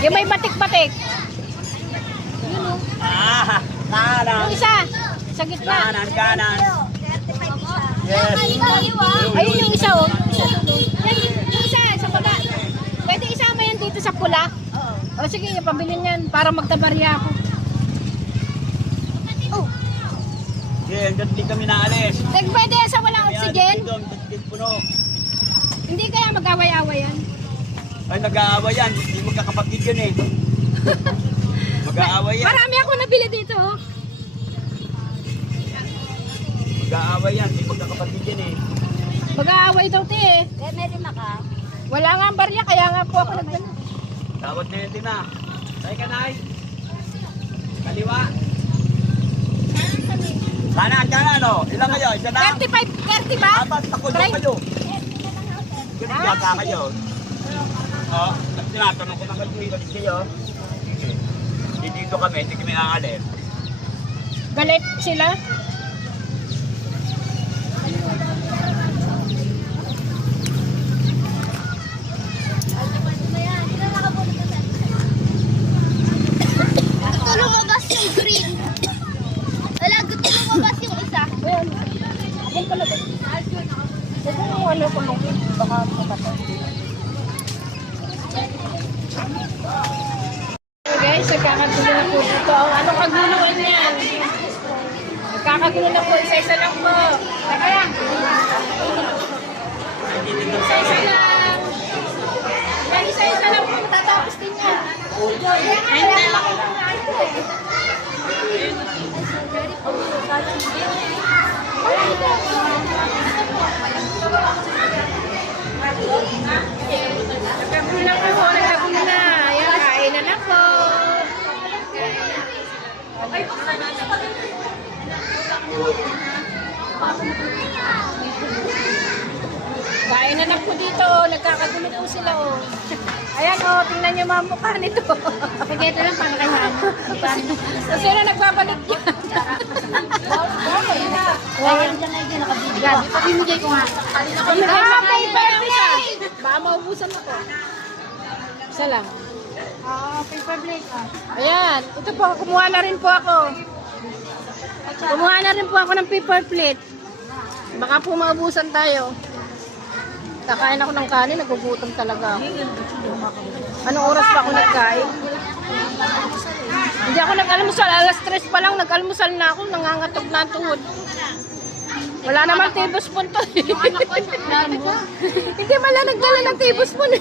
Yung may batik-batik. Kanan. Yung isa. Sa gitna. Kanan. Yes. Ayun yung isa oh. Yan, yung isa sa baba. Pwede isama yan dito sa pula. O sige, pabilin yan para magtabarya ako. Oh. Yeah, hindi kami naalis. Pwede yan sa walang oxygen? Puno. Hindi kaya mag-away-away yan? Ay, nag-aaway yan. Hindi magkakapatid yan eh. Mag-aaway yan. Marami ako nabili dito oh. Mag-aaway yan. Hindi magkakapatid yan eh. Mag-aaway daw te eh. Meron na ka. Wala nga ang barya, kaya nga po ako nagdala. Tawad na yun din na. Tay ka, Nay. Kaliwa. Kanan, no? Ilan kayo? Isa na? 30 ba? Apat, takot Try. kayo. Ganun yata kayo. Oh, tinatanong ko na kayo. Hindi dito kami, hindi kami aalis. Galit sila? Gusto lumabas yung green. Wala, gusto lumabas yung isa. Ayan. Ayan pala ba? Ito yung ano ko nung baka mapatay. So guys, nagkakagulo na po dito. Anong kaguluhan yan? Nagkakagulo na po. Isa-isa lang po. Kaya. Isa-isa lang. Yan, isa-isa lang po. Matatapos din yan. Ayun na lang. Nagkagulo na po. Nagkagulo na. Ayan, kain na po. Kain na po dito. Nagkakagulo po sila. Oh. Ayan oh, tingnan niyo mga mukha nito. Sige, ito lang para kay Han. So, sino nagbabalik yan? Wala dyan na dyan nakabigyan. Pabimigay ko nga. Paper plate! Baka maubusan ako. Isa lang. Paper plate ah. Ayan, ito po, kumuha na rin po ako. Kumuha na rin po ako ng paper plate. Baka po maubusan tayo. Kakain ako ng kanin, nagugutom talaga ako. Anong oras pa ako nagkain? Hindi ako nag-almusal, alas 3 pa lang nag-almusal na ako, nangangatog na ang tuhod. Wala naman tablespoon to. Hindi mala nagdala ng tablespoon.